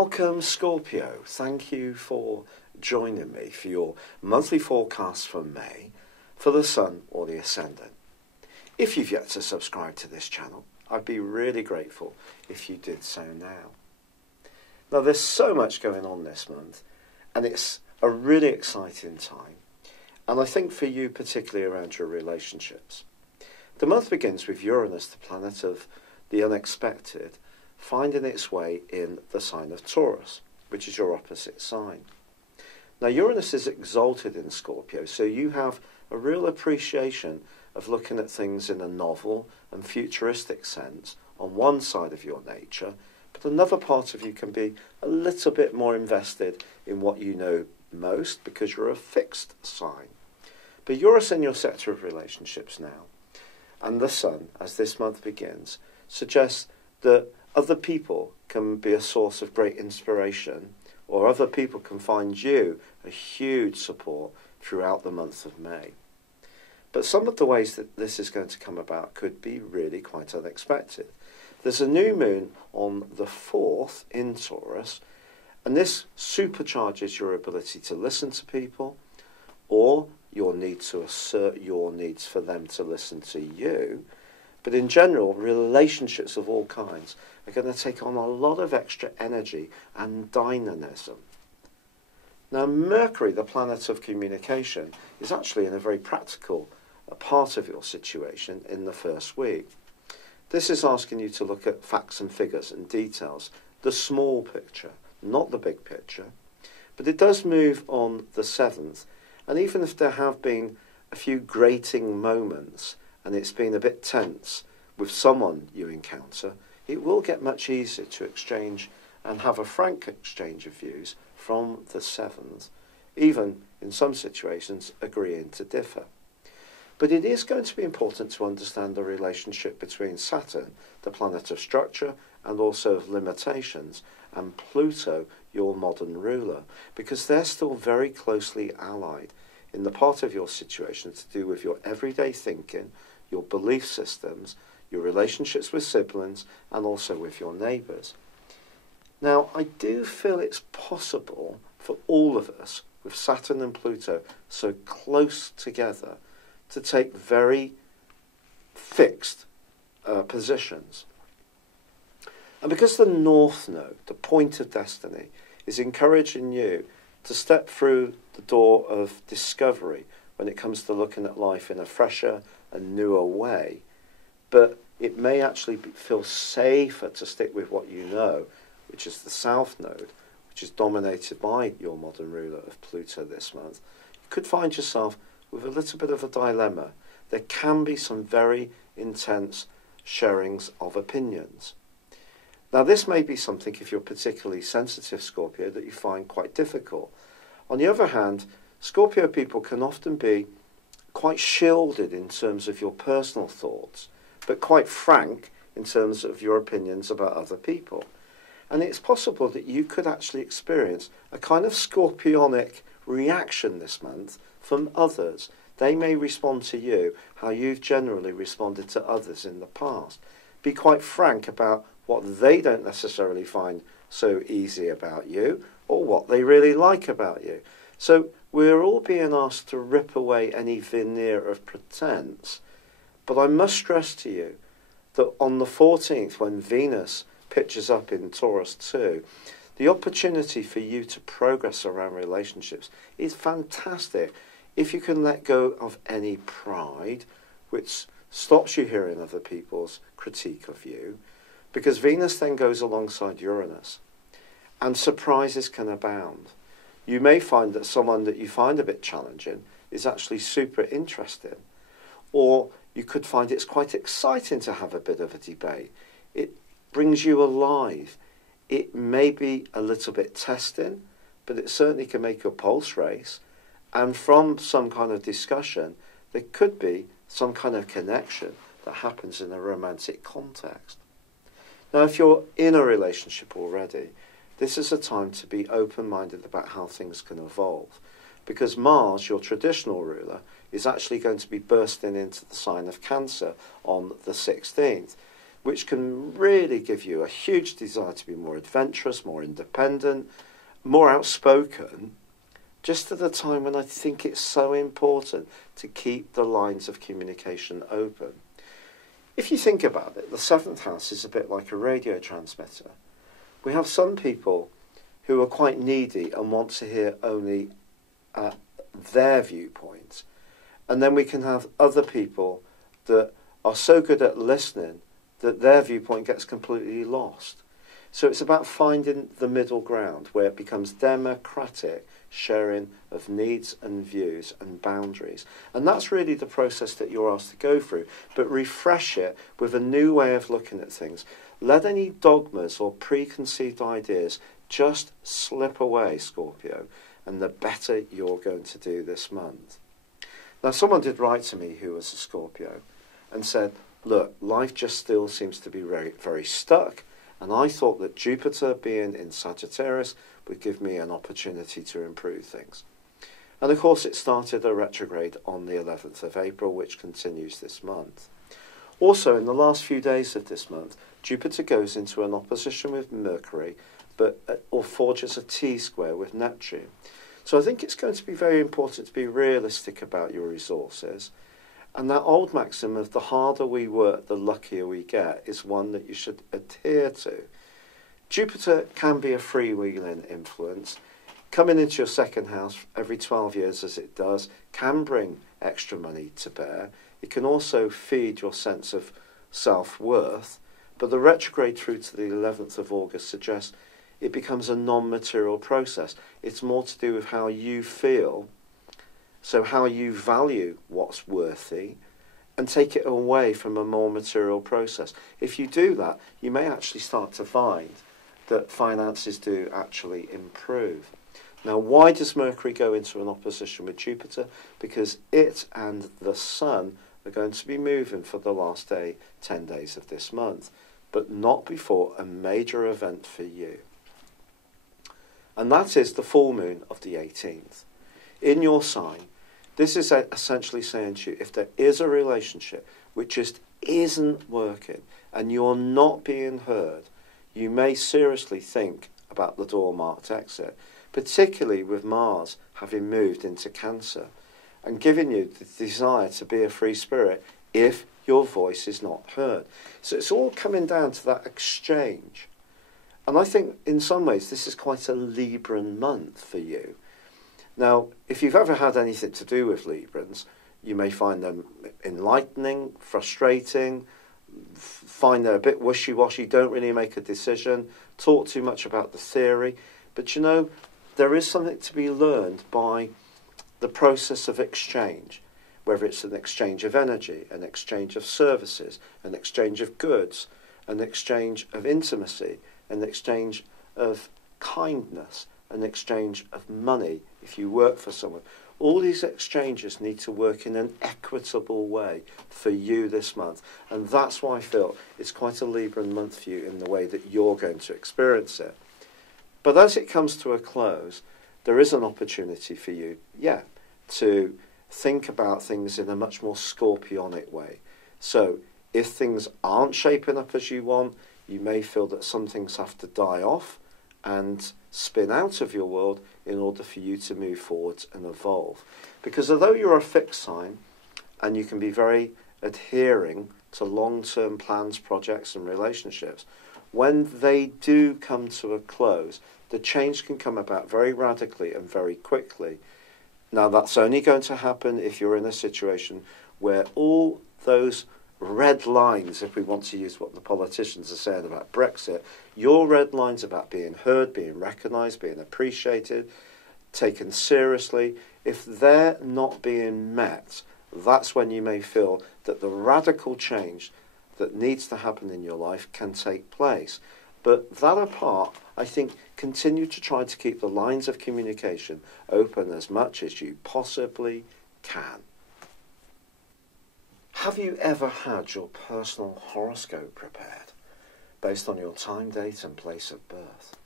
Welcome, Scorpio. Thank you for joining me for your monthly forecast for May for the Sun or the Ascendant. If you've yet to subscribe to this channel, I'd be really grateful if you did so now. Now, there's so much going on this month, and it's a really exciting time, and I think for you particularly around your relationships. The month begins with Uranus, the planet of the unexpected, finding its way in the sign of Taurus, which is your opposite sign. Now, Uranus is exalted in Scorpio, so you have a real appreciation of looking at things in a novel and futuristic sense on one side of your nature, but another part of you can be a little bit more invested in what you know most because you're a fixed sign. But Uranus in your sector of relationships now, and the Sun, as this month begins, suggests that other people can be a source of great inspiration, or other people can find you a huge support throughout the month of May. But some of the ways that this is going to come about could be really quite unexpected. There's a new moon on the 4th in Taurus, and this supercharges your ability to listen to people, or your need to assert your needs for them to listen to you. But in general, relationships of all kinds are going to take on a lot of extra energy and dynamism. Now, Mercury, the planet of communication, is actually in a very practical part of your situation in the first week. This is asking you to look at facts and figures and details, the small picture, not the big picture. But it does move on the 7th, and even if there have been a few grating moments, and it's been a bit tense with someone you encounter, it will get much easier to exchange and have a frank exchange of views from the 7th, even in some situations agreeing to differ. But it is going to be important to understand the relationship between Saturn, the planet of structure and also of limitations, and Pluto, your modern ruler, because they're still very closely allied in the part of your situation to do with your everyday thinking, your belief systems, your relationships with siblings, and also with your neighbours. Now, I do feel it's possible for all of us, with Saturn and Pluto so close together, to take very fixed positions. And because the North Node, the point of destiny, is encouraging you to step through the door of discovery when it comes to looking at life in a fresher and newer way, but it may actually feel safer to stick with what you know, which is the South Node, which is dominated by your modern ruler of Pluto this month. You could find yourself with a little bit of a dilemma. There can be some very intense sharings of opinions. Now, this may be something, if you're particularly sensitive, Scorpio, that you find quite difficult. On the other hand, Scorpio people can often be quite shielded in terms of your personal thoughts, but quite frank in terms of your opinions about other people. And it's possible that you could actually experience a kind of scorpionic reaction this month from others. They may respond to you how you've generally responded to others in the past. Be quite frank about what they don't necessarily find so easy about you, or what they really like about you. So we're all being asked to rip away any veneer of pretense. But I must stress to you that on the 14th, when Venus pitches up in Taurus too, the opportunity for you to progress around relationships is fantastic if you can let go of any pride, which stops you hearing other people's critique of you, because Venus then goes alongside Uranus, and surprises can abound. You may find that someone that you find a bit challenging is actually super interesting, or you could find it's quite exciting to have a bit of a debate. It brings you alive. It may be a little bit testing, but it certainly can make your pulse race. And from some kind of discussion, there could be some kind of connection that happens in a romantic context. Now, if you're in a relationship already, this is a time to be open-minded about how things can evolve, because Mars, your traditional ruler, is actually going to be bursting into the sign of Cancer on the 16th, which can really give you a huge desire to be more adventurous, more independent, more outspoken, just at a time when I think it's so important to keep the lines of communication open. If you think about it, the seventh house is a bit like a radio transmitter. We have some people who are quite needy and want to hear only their viewpoint. And then we can have other people that are so good at listening that their viewpoint gets completely lost. So it's about finding the middle ground where it becomes democratic sharing of needs and views and boundaries. And that's really the process that you're asked to go through. But refresh it with a new way of looking at things. Let any dogmas or preconceived ideas just slip away, Scorpio, and the better you're going to do this month. Now, someone did write to me who was a Scorpio and said, look, life just still seems to be very, very stuck. And I thought that Jupiter being in Sagittarius would give me an opportunity to improve things. And of course, it started a retrograde on the 11th of April, which continues this month. Also, in the last few days of this month, Jupiter goes into an opposition with Mercury, or forges a T-square with Neptune. So I think it's going to be very important to be realistic about your resources. And that old maxim of the harder we work, the luckier we get is one that you should adhere to. Jupiter can be a freewheeling influence. Coming into your second house every 12 years as it does can bring extra money to bear. It can also feed your sense of self-worth. But the retrograde through to the 11th of August suggests it becomes a non-material process. It's more to do with how you feel, so how you value what's worthy, and take it away from a more material process. If you do that, you may actually start to find that finances do actually improve. Now, why does Mercury go into an opposition with Jupiter? Because it and the Sun are going to be moving for the last 10 days of this month, but not before a major event for you. And that is the full moon of the 18th. In your sign, this is essentially saying to you, if there is a relationship which just isn't working and you're not being heard, you may seriously think about the door marked exit, particularly with Mars having moved into Cancer and giving you the desire to be a free spirit if your voice is not heard. So it's all coming down to that exchange. And I think in some ways this is quite a Libran month for you. Now, if you've ever had anything to do with Librans, you may find them enlightening, frustrating, find they're a bit wishy-washy, don't really make a decision, talk too much about the theory. But you know, there is something to be learned by the process of exchange, whether it's an exchange of energy, an exchange of services, an exchange of goods, an exchange of intimacy, an exchange of kindness, an exchange of money if you work for someone. All these exchanges need to work in an equitable way for you this month. And that's why I feel it's quite a Libran month for you in the way that you're going to experience it. But as it comes to a close, there is an opportunity for you, to think about things in a much more scorpionic way. So if things aren't shaping up as you want, you may feel that some things have to die off and spin out of your world in order for you to move forward and evolve. Because although you're a fixed sign and you can be very adhering to long-term plans, projects and relationships, when they do come to a close, the change can come about very radically and very quickly. Now, that's only going to happen if you're in a situation where all those red lines, if we want to use what the politicians are saying about Brexit, your red lines about being heard, being recognised, being appreciated, taken seriously, if they're not being met, that's when you may feel that the radical change that needs to happen in your life can take place. But that apart, I think continue to try to keep the lines of communication open as much as you possibly can. Have you ever had your personal horoscope prepared based on your time, date and place of birth?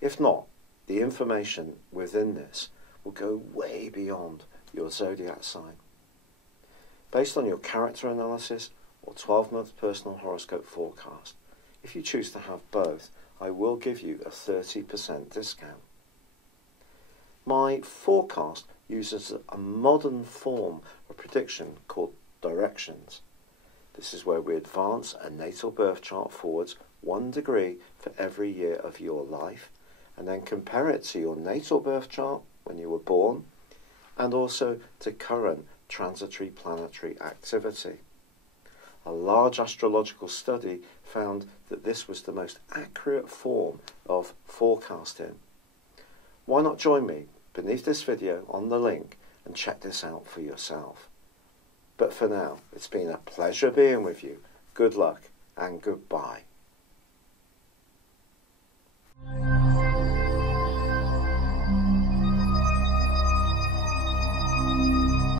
If not, the information within this will go way beyond your zodiac sign. Based on your character analysis or or 12-month personal horoscope forecast. If you choose to have both, I will give you a 30% discount. My forecast uses a modern form of prediction called directions. This is where we advance a natal birth chart forwards 1 degree for every year of your life, and then compare it to your natal birth chart when you were born, and also to current transitory planetary activity. A large astrological study found that this was the most accurate form of forecasting. Why not join me beneath this video on the link and check this out for yourself? But for now, it's been a pleasure being with you. Good luck and goodbye.